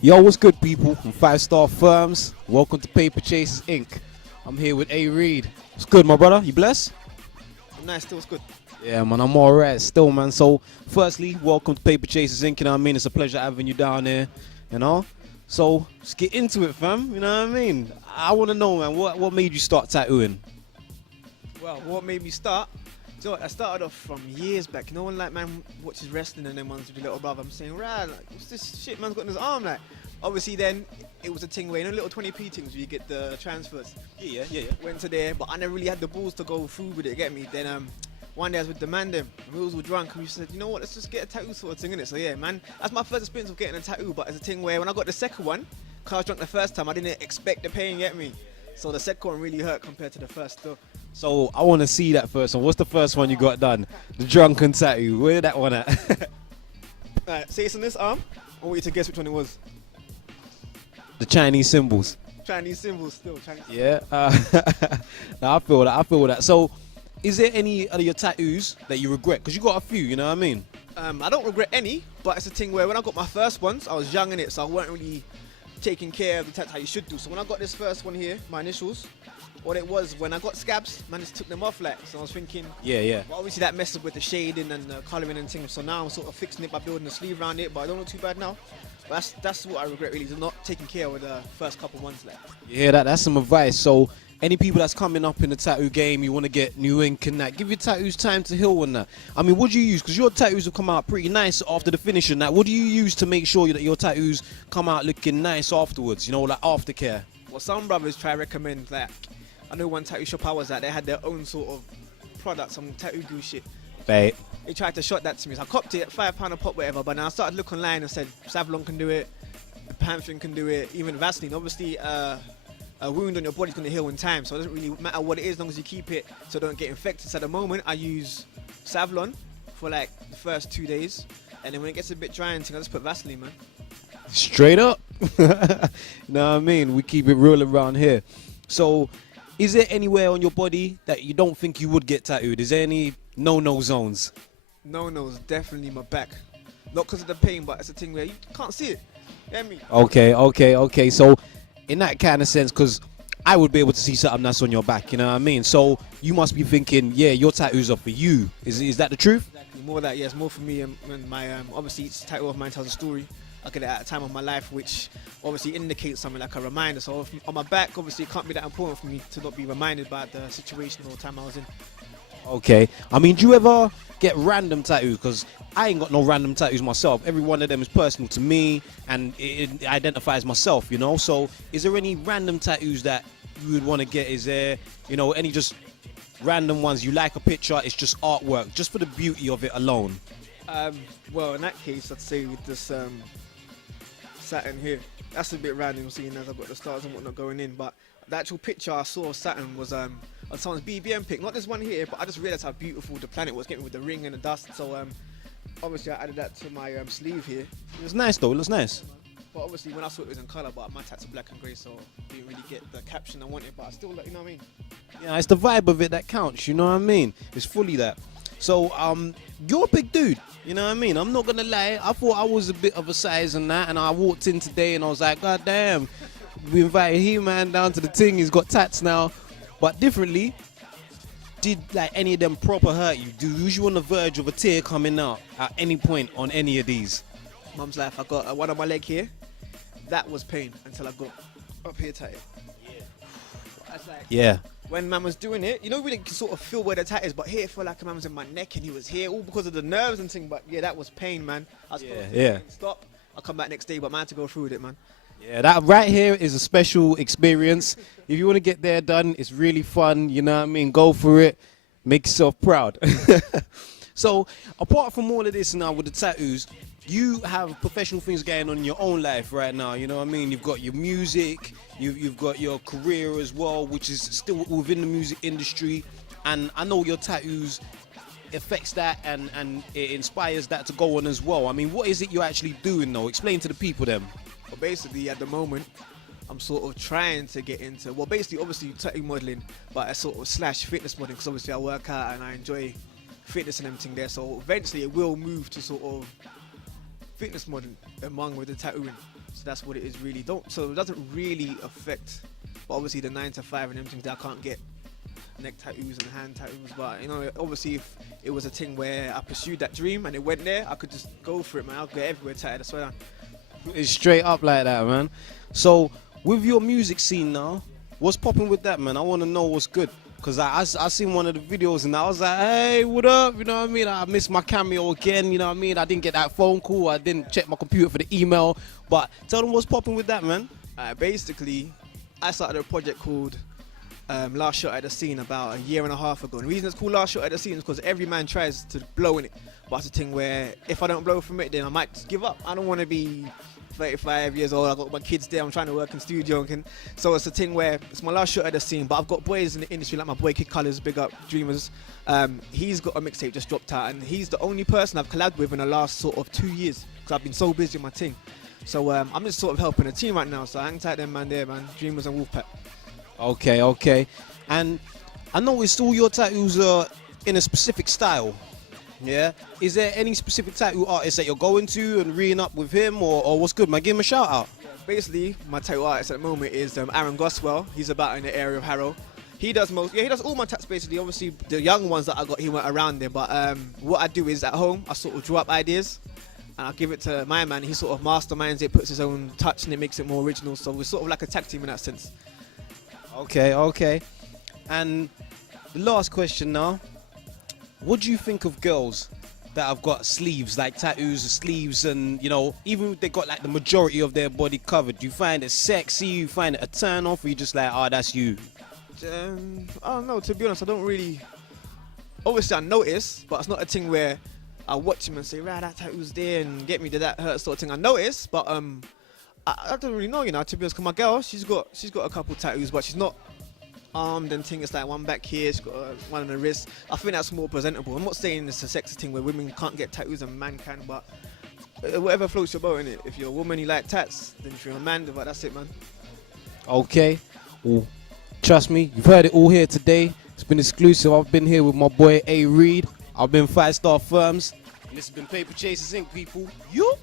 Yo, what's good, people from 5-Star Firms? Welcome to Paperchasers Inc. I'm here with A.REID. What's good, my brother? You blessed? I'm nice, still, what's good? Yeah, man, I'm alright still, man. So, firstly, welcome to Paperchasers Inc. You know what I mean? It's a pleasure having you down here, you know? So, let's get into it, fam. You know what I mean? I want to know, man, what made you start tattooing? Well, what made me start? So I started off from years back. No one like man watches wrestling and then ones with the little brother. I'm saying, right, like, what's this shit man's got in his arm? Like, obviously then it was a thing where, you know, little 20p things where you get the transfers. Yeah. Went to there, but I never really had the balls to go through with it. Get me? Then one day I was with the man them. We was all drunk and we said, you know what? Let's just get a tattoo sort of thing in it. So yeah, man, that's my first experience of getting a tattoo. But it's a thing where when I got the second one, cause I was drunk the first time, I didn't expect the pain. Get me? So the second one really hurt compared to the first though. So, I want to see that first one. What's the first one you got done? The drunken tattoo. Where that one at? Alright, say it's on this arm. I want you to guess which one it was. The Chinese symbols. Chinese symbols still. Chinese Yeah. No, I feel that. So, is there any of your tattoos that you regret? Because you got a few, you know what I mean? I don't regret any, but it's a thing where when I got my first ones, I was young in it, so I weren't really taking care of the tats how you should do. So when I got this first one here, my initials, what it was, when I got scabs, man just took them off like, so I was thinking, Yeah. well, obviously that messes with the shading and the colouring and things, so now I'm sort of fixing it by building a sleeve around it, but I don't look too bad now. But that's what I regret really, is not taking care of the first couple ones like. Yeah, that's some advice. So, any people that's coming up in the tattoo game, you want to get new ink and that, give your tattoos time to heal and that. I mean, what do you use? Because your tattoos have come out pretty nice after the finish and that. What do you use to make sure that your tattoos come out looking nice afterwards? You know, like aftercare. Well, some brothers try to recommend that. I know one tattoo shop I was at, they had their own sort of product, some tattoo goo shit. Right. They tried to shot that to me, so I copped it, £5 a pop, whatever. But then I started looking online and said Savlon can do it, Panthen can do it, even Vaseline. Obviously, a wound on your body's gonna heal in time, so it doesn't really matter what it is, as long as you keep it so don't get infected. So at the moment, I use Savlon for like the first 2 days, and then when it gets a bit dry and thing, I just put Vaseline, man. Straight up. You know what I mean? We keep it real around here. So, is there anywhere on your body that you don't think you would get tattooed? Is there any no-no zones? No, definitely my back. Not because of the pain, but it's a thing where you can't see it. Get me? Okay. So, in that kind of sense, because I would be able to see something that's on your back, you know what I mean? So, you must be thinking, yeah, your tattoos are for you. Is that the truth? Exactly. More that, yes, more for me and my, obviously each tattoo of mine tells a story. I get it at a time of my life which obviously indicates something like a reminder. So if, on my back, obviously it can't be that important for me to not be reminded about the situation or time I was in. Okay. I mean, do you ever get random tattoos? Because I ain't got no random tattoos myself. Every one of them is personal to me and it identifies myself, you know? So is there any random tattoos that you would want to get? Is there, you know, any just random ones? You like a picture, it's just artwork, just for the beauty of it alone? Well, in that case, I'd say with this Saturn here, that's a bit random seeing as I've got the stars and whatnot going in, but the actual picture I saw of Saturn was on someone's BBM pic, not this one here, but I just realised how beautiful the planet was, getting with the ring and the dust, so obviously I added that to my sleeve here. It was nice though, it looks nice. But obviously when I saw it was in colour, but my tats are black and grey, so I didn't really get the caption I wanted, but I still, you know what I mean? Yeah, it's the vibe of it that counts, you know what I mean? It's fully that. So, you're a big dude, you know what I mean? I'm not gonna lie, I thought I was a bit of a size and that, and I walked in today and I was like, God damn, we invited He-Man down to the thing, he's got tats now. But differently, did like any of them proper hurt you? Do you usually on the verge of a tear coming out at any point on any of these? Mum's life, I got one on my leg here, that was pain until I got up here tight. That's like, yeah. When man was doing it, you know, we can sort of feel where the tat is, but here it felt like a man was in my neck and he was here, all because of the nerves and things. But yeah, that was pain, man. I was stop. I'll come back next day, but man, I had to go through with it, man. Yeah, that right here is a special experience. If you want to get there done, it's really fun. You know what I mean? Go for it. Make yourself proud. So, apart from all of this now with the tattoos, you have professional things going on in your own life right now, you know what I mean? You've got your music, you've got your career as well, which is still within the music industry, and I know your tattoos affects that and it inspires that to go on as well. I mean, what is it you're actually doing though? Explain to the people then. But basically, at the moment, I'm sort of trying to get into, well, basically, obviously, tattoo modeling, but a sort of slash fitness modeling, because obviously I work out and I enjoy fitness and everything there. So eventually it will move to sort of fitness modeling among with the tattooing. So that's what it is really. So it doesn't really affect, but obviously the 9 to 5 and everything that I can't get neck tattoos and hand tattoos. But you know, obviously if it was a thing where I pursued that dream and it went there, I could just go for it, man. I'll get everywhere tattooed, I swear. It's straight up like that, man. So with your music scene now, what's popping with that, man? I want to know what's good. Because I seen one of the videos and I was like, hey, what up? You know what I mean? I missed my cameo again, you know what I mean? I didn't get that phone call. I didn't check my computer for the email. But tell them what's popping with that, man. Basically, I started a project called Last Shot at the Scene about a year and a half ago. And the reason it's called Last Shot at the Scene is because every man tries to blow in it. But it's a thing where if I don't blow from it, then I might just give up. I don't want to be 35 years old, I got my kids there, I'm trying to work in studio, so it's a thing where it's my last shot at the scene. But I've got boys in the industry like my boy Kid Colours, big up Dreamers. He's got a mixtape just dropped out, and he's the only person I've collabed with in the last sort of 2 years because I've been so busy with my team. So I'm just sort of helping the team right now. So hang tight them man there, man. Dreamers and Wolfpack. Okay. And I noticed all your tattoos are in a specific style. Yeah. Is there any specific tattoo artist that you're going to and reading up with him, or what's good, man? Give him a shout out. Basically, my tattoo artist at the moment is Aaron Goswell. He's about in the area of Harrow. He does all my tats basically. Obviously, the young ones that I got, he went around there. But what I do is at home, I sort of draw up ideas and I give it to my man. He sort of masterminds it, puts his own touch, and it makes it more original. So we're sort of like a tag team in that sense. Okay. And the last question now. What do you think of girls that have got sleeves, like tattoos, sleeves, and you know, even if they got like the majority of their body covered? Do you find it sexy? You find it a turn off, or you just like, oh, that's you? I don't know. To be honest, I don't really. Obviously, I notice, but it's not a thing where I watch him and say, right, that tattoo's there and get me to that hurt sort of thing. I notice, but I don't really know, you know. To be honest, 'cause my girl, she's got a couple tattoos, but she's not armed and thing. It's like one back here, she's got one on the wrist. I think that's more presentable. I'm not saying it's a sexy thing where women can't get tattoos and man can, but whatever floats your boat, innit. If you're a woman, you like tats, then if you're a man, but that's it, man. Okay. Well, trust me, you've heard it all here today. It's been exclusive. I've been here with my boy A.REID. I've been 5 Star Firms. And this has been Paperchasers Inc., people. You.